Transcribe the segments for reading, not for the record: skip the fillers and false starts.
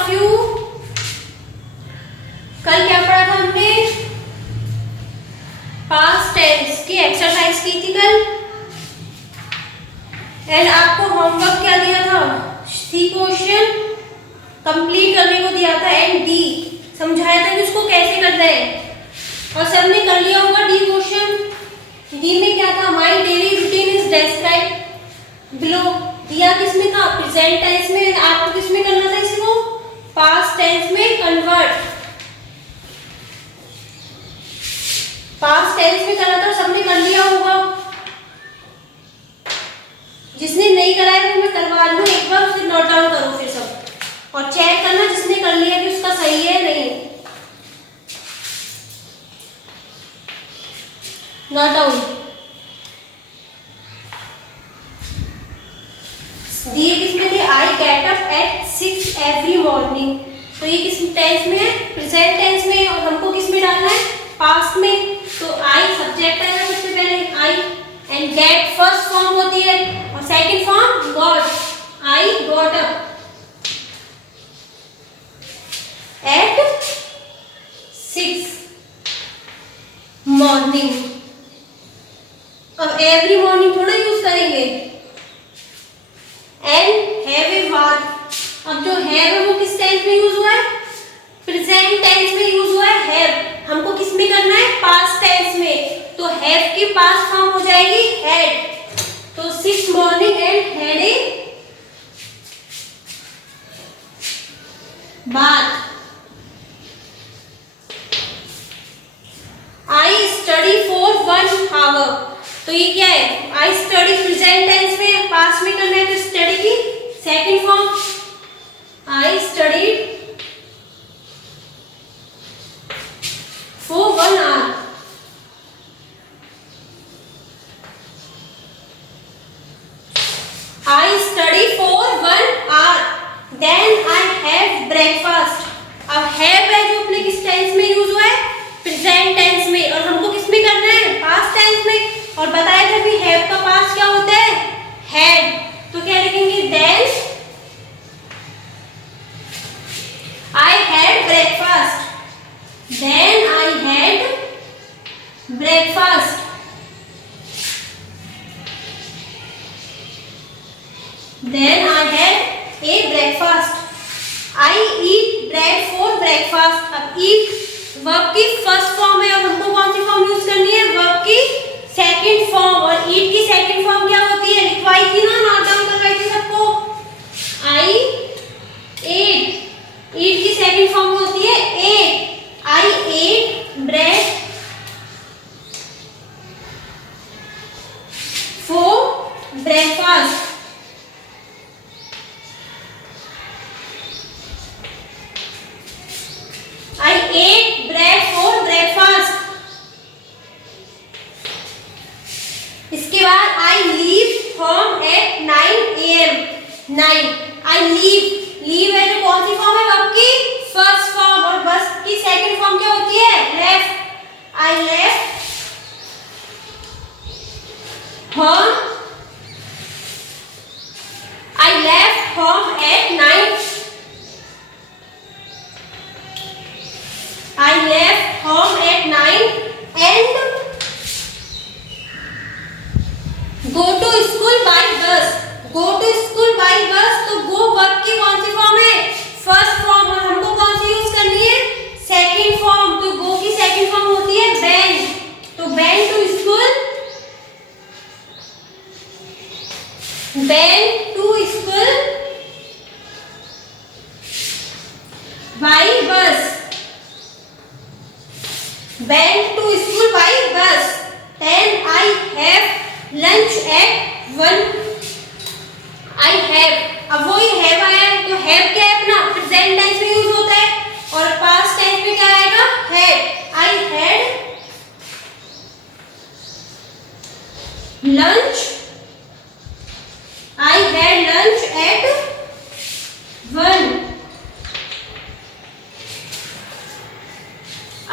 Of you, कल क्या पढ़ा था हमने? पास्ट टेंस की एक्सरसाइज की थी कल, एंड आपको होमवर्क क्या दिया था? सी क्वेश्चन कंप्लीट करने को दिया था, एंड डी समझाया था कि उसको कैसे करना है, और सबने कर लिया होगा डी क्वेश्चन। डी में क्या था? My daily routine is describe below. दिया किसमें था? प्रेजेंट टेंस में। आपको किसमें करना था इसको? पास्ट टेंस में कन्वर्ट। पास्ट टेंस में करना था, सबने कर लिया होगा। जिसने नहीं करा है वो मैं करवा लूं एक बार, उसे नोट डाउन करो फिर सब, और चेक करना जिसने कर लिया कि उसका सही है नहीं। Note down. दिए किसमें थे? I get up at 6 every morning. तो ये किस टेंस में है? प्रेजेंट टेंस में। और हमको किस में डालना है? पास्ट में। तो आई सब्जेक्ट आएगा सबसे पहले, आई, एंड गेट फर्स्ट फॉर्म होती है, और second form got. I got up at 6 morning. अब एवरी मॉर्निंग थोड़ा यूज करेंगे। And have a bath. अब जो हैव है वो किस टेंस में यूज हुआ है? प्रेजेंट टेंस में यूज हुआ है हैव। हमको किस में करना है? पास्ट टेंस में। तो हैव की पास्ट फॉर्म हो जाएगी हैड। तो 6 morning and had a bath. I study for 1 hour. तो ये क्या है? आई स्टडी प्रेजेंट टेंस में, पास्ट में करना है तो स्टडी की second form I studied for 1 hour. I study for 1 hour, then I have breakfast. अब हैव है जो अपने किस टेंस में यूज हुआ है? प्रेजेंट टेंस में। और हमको किस में करना है? पास्ट टेंस में। और बताया था कि हैव का पास्ट क्या होता है? हैड। तो क्या लिखेंगे? Then I had breakfast. Then I had breakfast. Then I had a breakfast. I eat bread for breakfast. अब ईट वर्ब की फर्स्ट फॉर्म है, और हमको कौन सी फॉर्म यूज करनी है? वर्ब की सेकंड फॉर्म। और ईट की सेकंड फॉर्म क्या होती है? लिखवाई थी ना, नोट डाउन करवाई थी सबको। आई एट। ईट की सेकंड फॉर्म होती है ate. I ate bread for breakfast. I ate bread for breakfast. इसके बाद I leave home at 9 AM. 9. I leave. Leave है जो कौन सी फॉर्म है? वर्ब की फर्स्ट फॉर्म। और बस की सेकंड फॉर्म क्या होती है? left. I left home. I left home at 9. I left home at 9 and go to school by bus. Go to school by bus. तो go वर्ब की कौन सी फॉर्म है? First form. और हमको कौन सी यूज करनी है? Second form. तो go की सेकंड फॉर्म होती है went. तो went to school. went to school by bus. Went to school by bus. Then I have lunch at 1. I have. अब वो ही have आया है, तो have क्या है अपना? प्रेजेंट टेंस में यूज होता है, और पास्ट टेंस में क्या आएगा? had. I had lunch. I had lunch at 1.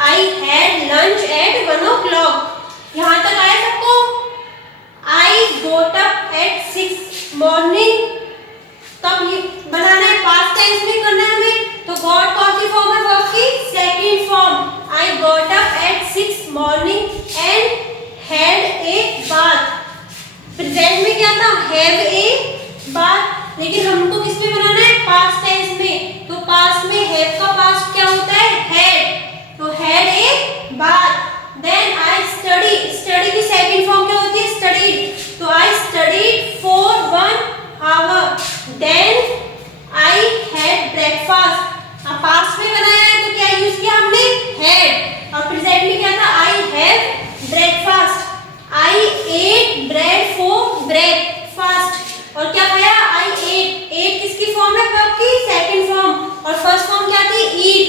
I had lunch at 1 o'clock. यहाँ तक आया सबको? I got up at 6 morning. तब ये बनाना है, पास्ट टेंस में करना है हमें,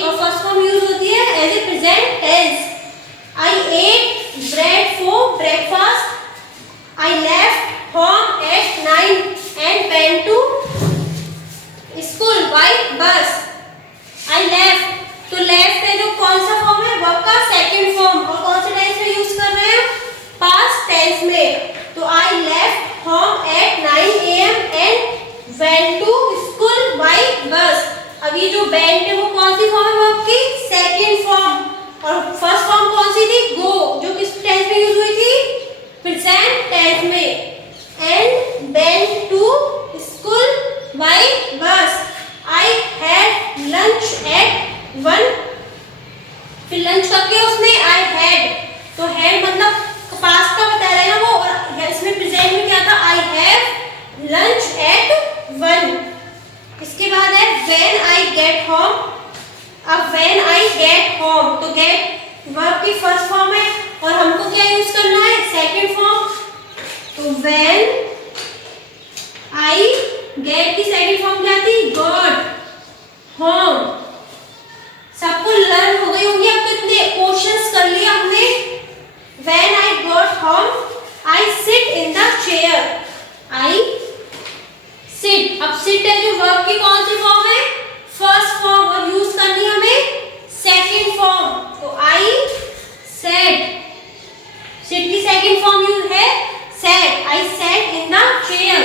और फर्स्ट फॉर्म यूज होती है as a present tense. I ate bread for breakfast. I left home at 9 and went to school by bus. I left, तो left है जो कौन सा फॉर्म है, वर्ब का सेकंड फॉर्म, और कौन से टेंस में यूज कर रहे हैं, पास्ट टेंस में। तो I left home at 9 AM and went to school by bus। अब ये जो went है वो कौन सी फॉर्म है वर्ब की, सेकंड फॉर्म, और फर्स्ट फॉर्म कौन सी थी, गो, जो किस टेंस में यूज हुई थी, प्रेजेंट टेंस में। And went to school by bus। I had lunch at 1। फिर लंच करके उसने I had, तो had मतलब पास्ट का बता रहा है ना वो, और इसमें प्रेजेंट में क्या था, I have lunch at 1। इसके बाद है when I get home। अब when I get home, तो get वर्ब की फर्स्ट फॉर्म है और हमको क्या यूज करना है, सेकंड फॉर्म। तो when I get की सेकंड फॉर्म क्या थी, got home। सबको लर्न हो गई होंगी, अब कितने क्वेश्चंस कर लिया हमने। when I got home, I sit in the chair। I sit, अब sit है जो वर्ब की कौन सी फॉर्म है, फर्स्ट फॉर्म, और यूज करनी हमें सेकंड फॉर्म। तो I sat, sit की सेकंड फॉर्म यूज है sat। I sat in the chair।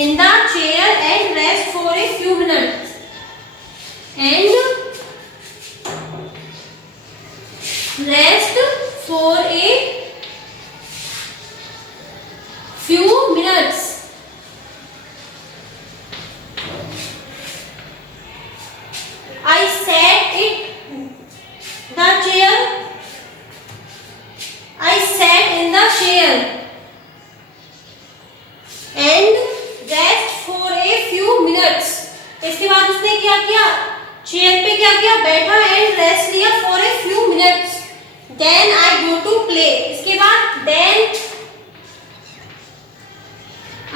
in the chair and rest for a few minutes। and rest for a few minutes। I sat it the chair। I sat in the chair and rest for a few minutes। इसके बाद उसने क्या किया, chair पे क्या किया, बैठा and rest लिया for a few minutes। then I go to play। इसके बाद then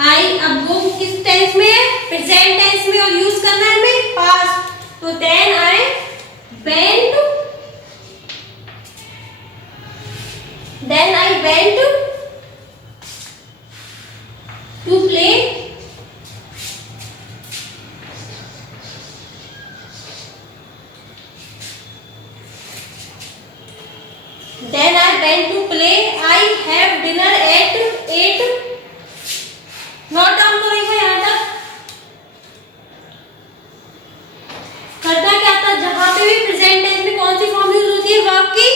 I, अब वो किस टेंस में है, प्रेजेंट टेंस में, और यूज करना है हमें पास्ट। तो then I went, then I went to play। then I went to play। I have dinner at 8। Note down करेंगे यहाँ तक। करता क्या था, जहां पे भी प्रेजेंट टेंस में कौन सी फॉर्म यूज होती है, वर्ब की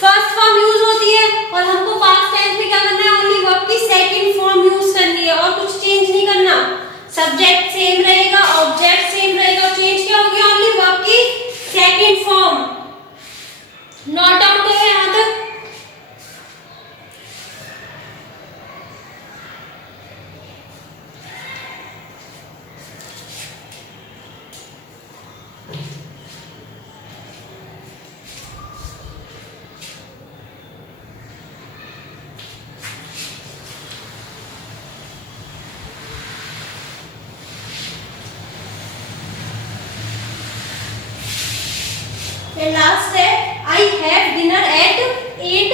फर्स्ट फॉर्म यूज होती है, और हमको पास्ट टेंस में क्या करना है, ओनली वर्ब की सेकंड फॉर्म यूज करनी है, और कुछ चेंज नहीं करना। सब्जेक्ट सेम रहेगा, ऑब्जेक्ट सेम रहेगा, और चेंज क्या होगी, ओनली वर्ब की सेकंड फॉर्म। नोट डाउन करें यहाँ तक। लास्ट है I have dinner at 8।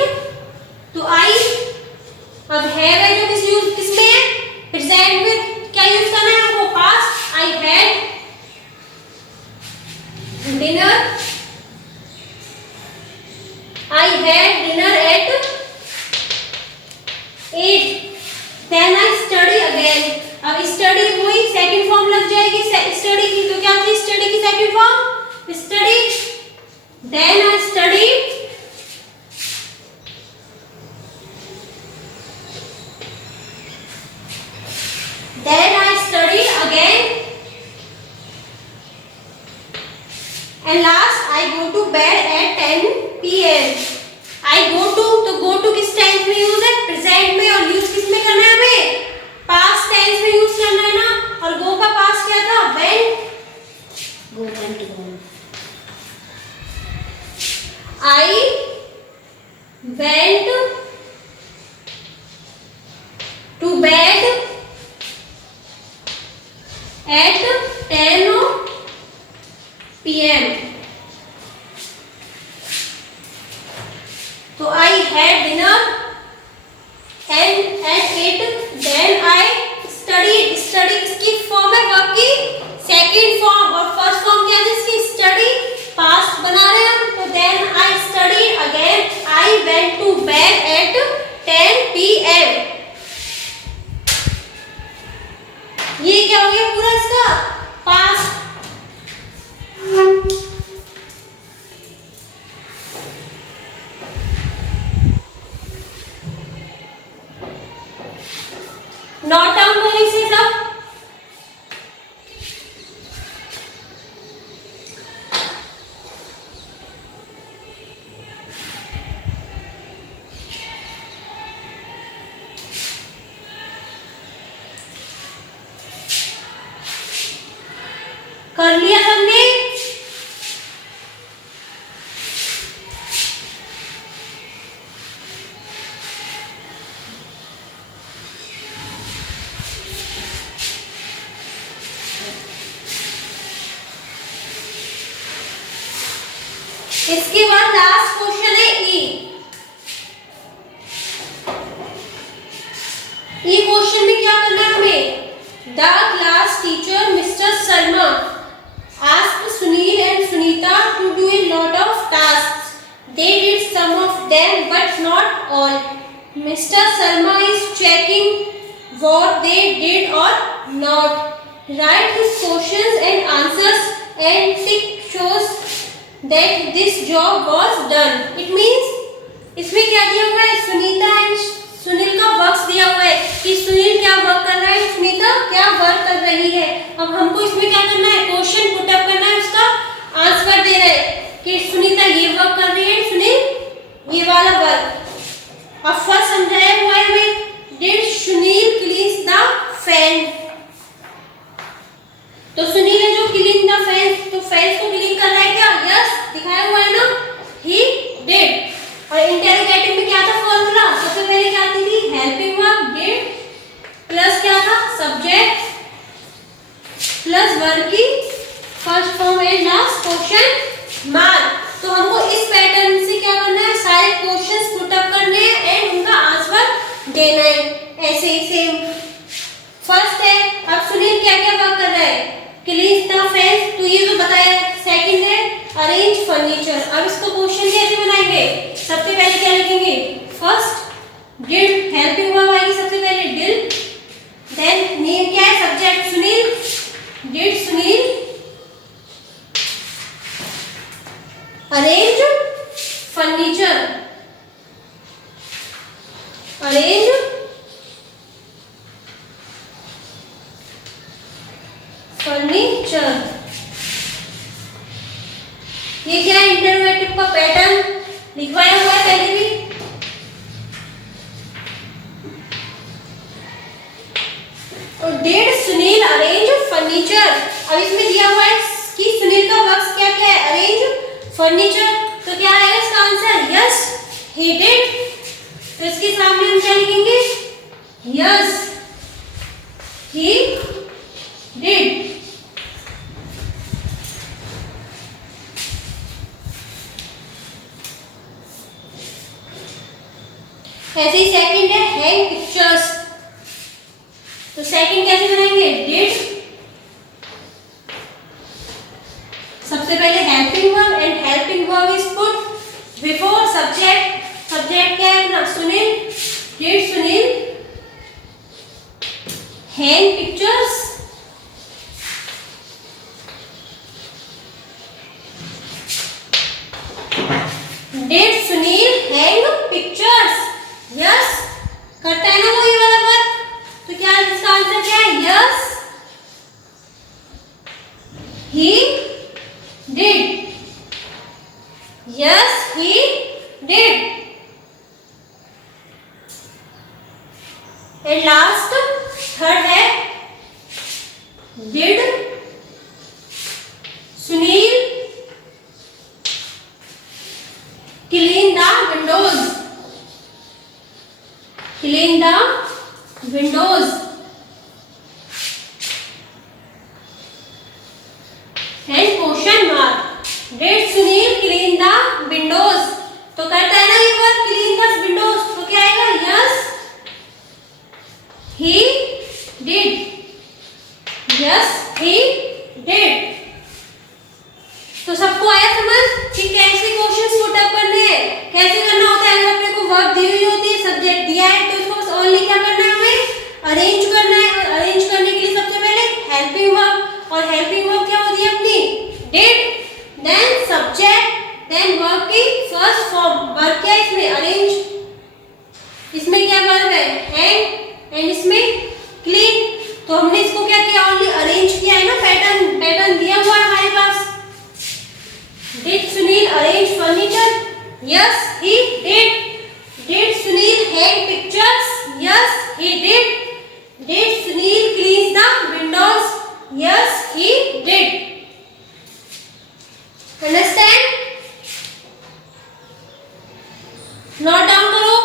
तो I, अब है जो किस में है, प्रेजेंट में क्या यूज करना है हमको, past. I had dinner, I had dinner at 8। then I study again। अब स्टडी हुई, सेकंड फॉर्म लग जाएगी स्टडी की, तो क्या थी स्टडी की second form, study. then I studied again। and last I go to bed at 10 PM। I go to, तो go to किस टेंस में यूज है, प्रेजेंट में, और यूज किस में करना है हमें, पास्ट टेंस में यूज करना है ना। और go का पास्ट क्या था, went। go went to go। I went to bed PM. तो I had dinner and at 8 then I studied. Study इसकी फॉर्म है वर्ब की सेकंड फॉर्म और फर्स्ट फॉर्म क्या है इसकी स्टडी पास्ट बना रहे हैं हम तो then I studied again. I went to bed at 10 PM. ये क्या हो गया पूरा इसका पास्ट. नोट डाउन करें इसे सब. कर लिया हमने. इसके बाद लास्ट क्वेश्चन है ई क्वेश्चन में क्या करना है हमें. The class teacher mister Sharma asked Sunil and Sunita to do a lot of tasks. They did some of them but not all. Mr. Sharma is checking what they did or not. Write his questions and answers and tick shows that this job was done. It means इसमें क्या दिया हुआ है Sunita and Sunil का work दिया हुआ है कि सुनील क्या वर्क कर रहा है सुनीता क्या वर्क कर रही है. अब हमको इसमें क्या करना है क्वेश्चन पुट अप करना है उसका आंसर दे रहे हैं कि सुनीता ये वर्क कर रही है सुनील ये वाला वर्क. अब फर्स्ट समझाया हुआ है हमें did Sunil clean the fan. तो सुनील ने जो क्लीन द फैन तो फैन को क्लीन कर रहा है क्या. यस दिखाया हुआ है ना ही डिड. और इंटेरोगेटिव में क्या था फॉर्मूला सबसे पहले क्या आती थी हेल्पिंग वर्ब डिड प्लस क्या था सब्जेक्ट प्लस वर्ब की first form and last question mark. तो हमको इस पैटर्न से क्या करना है सारे क्वेश्चंस पुट अप करने हैं एंड उनका आंसर देना है ऐसे ही सेम. फर्स्ट है अब सुनील क्या क्या वर्क कर रहा है क्लीन द फैन तो ये जो बताया. सेकंड है अरेंज फर्नीचर. अब इसको क्वेश्चन कैसे बनाएंगे सबसे पहले क्या लिखेंगे फर्स्ट डिड हेल्पिंग वर्ब आएगी सबसे पहले डिड. देन नेम क्या है subject Sunil did Sunil arrange furniture arrange furniture. ये क्या है इंटरोगेटिव का पैटर्न लिखवाया हुआ है पहले भी. और डिड सुनील अरेंज फर्नीचर. अब इसमें दिया हुआ है कि सुनील का वर्क क्या क्या है अरेंज फर्नीचर. तो क्या है इसका आंसर यस ही डिड. तो इसके सामने हम क्या लिखेंगे यस ही डिड. ऐसे ही सेकंड है हैंग पिक्चर्स. तो सेकंड कैसे बनाएंगे डिड सबसे पहले helping verb and helping verb is put before subject. Subject क्या है अपना Sunil did Sunil hang pictures. Did Sunil hang pictures. Yes करता है ना वो ये वाला वर्क. तो क्या इसका आंसर क्या है yes he did. Yes he did. And last third है did Sunil clean the windows. Clean the windows and question mark. तो सबको आया समझ कि कैसे क्वेश्चंस पुट अप करने हैं, कैसे करना होता है। अगर अपने को वर्क दी हुई होती है, सब्जेक्ट दिया है, तो इसको बस ओनली क्या करना है, हमें अरेंज करना है। और अरेंज करने के लिए सबसे पहले हेल्पिंग वर्ब, और हेल्पिंग वर्ब क्या होती है अपनी, did, then subject, then verb की फर्स्ट फॉर्म। वर्ब क्या है इसमें, अरेंज। इसमें क्या वर्ब है, एंड इसमें क्लीन। तो हमने इसको क्या किया, ओनली अरेंज किया है ना, पैटर्न दिया हुआ है हमारे पास। Did Sunil arrange furniture? Yes, he did. Did Sunil hang pictures? Yes, he did. Did Sunil clean the windows? Yes, he did. Understand? Note down करो।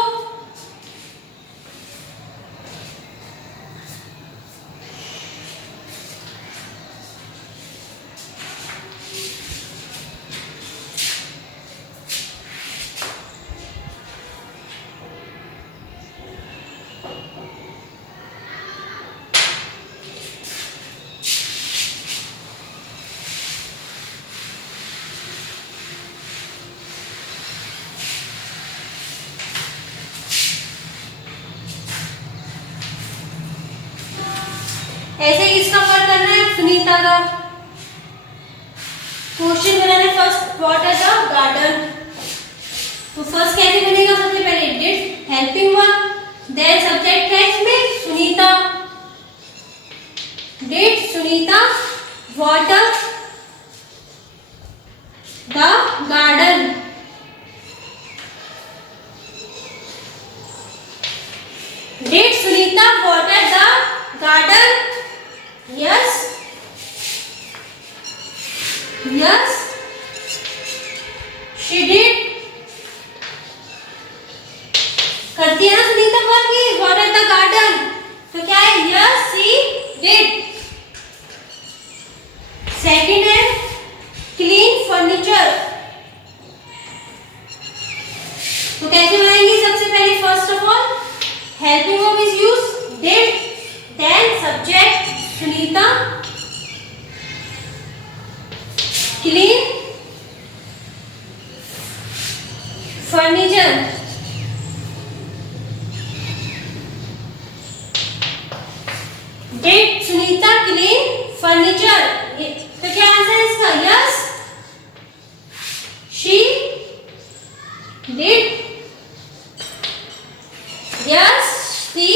ऐसे किसका वर्क करना है, सुनीता का। क्वेश्चन बनाना first, what is the garden. तो first कैसे बनेगा, सबसे पहले did helping verb, then subject है इसमें Sunita. Did Sunita water the garden. Did Sunita water the garden. Yes, yes, she did. करती है ना सुनीता वर्क की, water the garden। तो क्या है, yes, she did। सेकंड है clean furniture। तो कैसे बनाएंगे, सबसे पहले first of all helping verb is used, did, then subject Sunita, clean furniture. Did Sunita clean furniture. तो क्या आंसर है इसका, yes, she did. Yes, she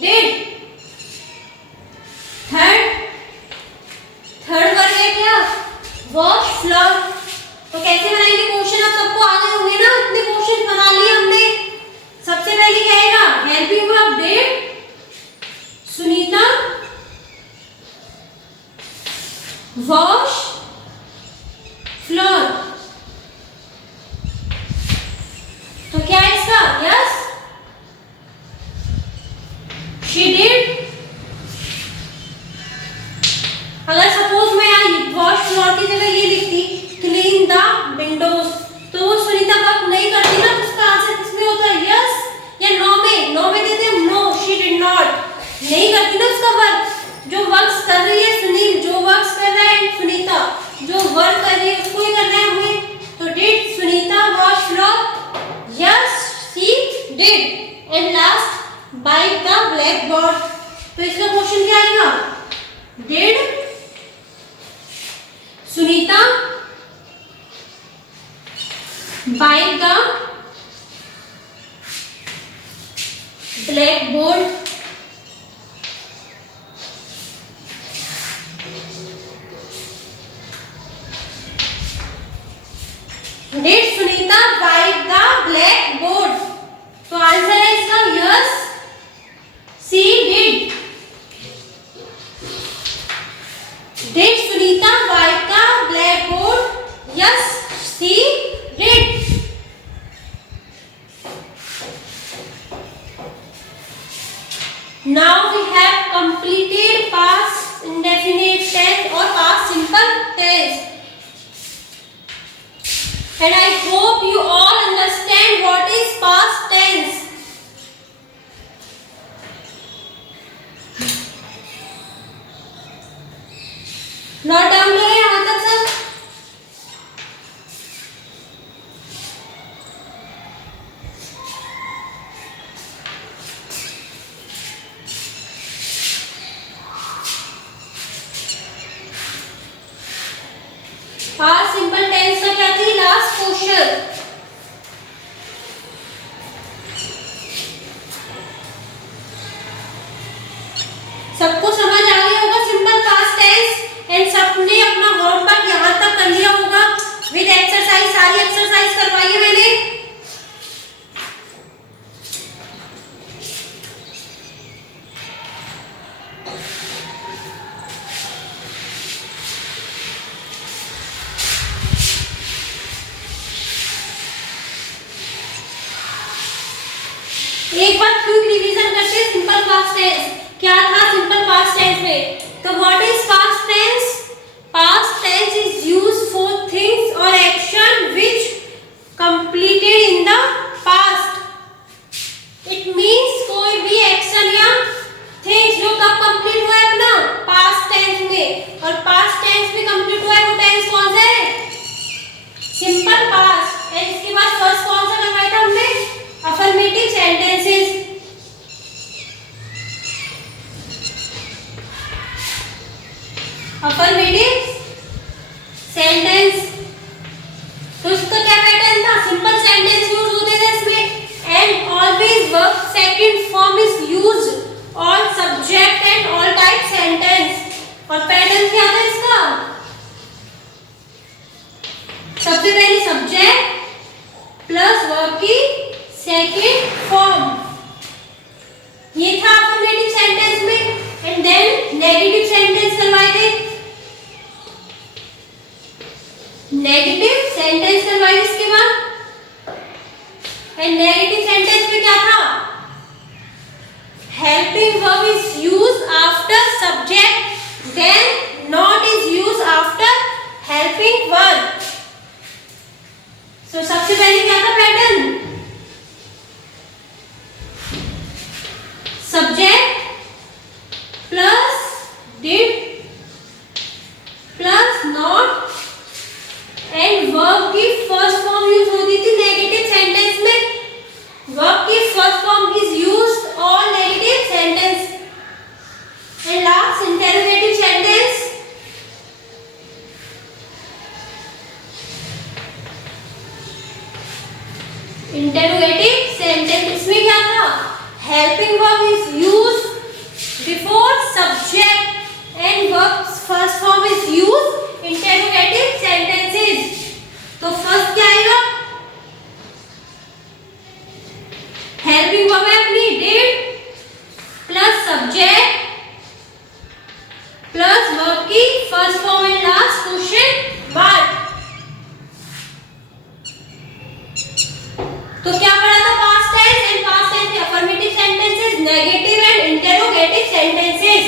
did. Third वर्ग है क्या, वॉश फ्लोर। तो कैसे बनाएंगे क्वेश्चन, अब सबको आ गए होंगे ना, इतने क्वेश्चन बना लिए हमने। सबसे पहले क्या आएगा, helping verb did Sunita wash floor. तो क्या है इसका, यस, शी डिड। अगर सपोज मैं यहाँ वॉश फ्लोर की जगह ये लिखती क्लीन द विंडोज, तो वो सुनीता वर्क नहीं करती ना, तो उसका आंसर किसमें होता है, यस या नो में। नो में देते हैं, नो, शी डिड नॉट, नहीं करती ना उसका वर्क। जो वर्क्स कर रही है सुनील, जो वर्क्स कर रहा है सुनीता, जो वर्क कर रही है उसको ही करना है हमें। तो did Sunita wash floor, yes she did. And last wipe the black board. तो इसका क्वेश्चन क्या आएगा, did Sunita wipe the black board. Did Sunita wipe the black board. तो आंसर है इसका, yes, she did. Did Sunita wipe the blackboard? Yes, she did. Now we have completed past indefinite tense or past simple tense. And I hope you all understand what is past tense. Note down करें यहाँ तक सब। Past simple tense का क्या थी last question. सबको समझ आ गया होगा सिंपल पास्ट टेंस एंड सबने अपना होमवर्क यहाँ तक कर लिया होगा विद एक्सरसाइज। सारी एक्सरसाइज करवाई है मैंने। एक बार क्विक रिवीजन करते हैं सिंपल पास्ट टेंस क्या था। सिंपल पास्ट टेंस में तो what is past tense. Past tense is used for things और action which completed in the past. It means कोई भी एक्शन या थिंग्स जो कब कंप्लीट हुआ है अपना पास्ट टेंस में, और पास्ट टेंस में कंप्लीट हुआ है वो टेंस कौन सा है सिंपल पास्ट। एंड इसके बाद फर्स्ट कौन सा करवाया था हमने अफर्मेटिव सेंटेंसेस। अफर्मेटिव सेंटेंस तो उसका क्या पैटर्न था सिंपल सेंटेंस यूज होते थे इसमें। And always verb second form is used all subject and all type sentence. और पैटर्न क्या था इसका सबसे पहले सब्जेक्ट प्लस वर्ब की सेकंड फॉर्म ये था अफर्मेटिव सेंटेंस में। एंड देन नेगेटिव सेंटेंस करवाए थे। नेगेटिव सेंटेंस करवाए इसके बाद। एंड नेगेटिव सेंटेंस में क्या था helping verb is used after subject then not is used after helping verb. So सबसे पहले क्या था pattern subject plus did plus not and verb की फर्स्ट फॉर्म यूज होती थी नेगेटिव सेंटेंस में। वर्ब की first form is used all negative sentence. And last interrogative sentence interrogative sentence इसमें क्या था helping verb is used before subject and verb first form is used interrogative sentences. तो first क्या आएगा helping verb है अपनी did plus subject plus verb की first form and last question mark. तो क्या पढ़ा था past tense and past tense में affirmative sentences negative and interrogative sentences.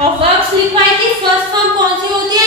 और वर्ब्स लिखवाई थी फर्स्ट फॉर्म कौन सी होती है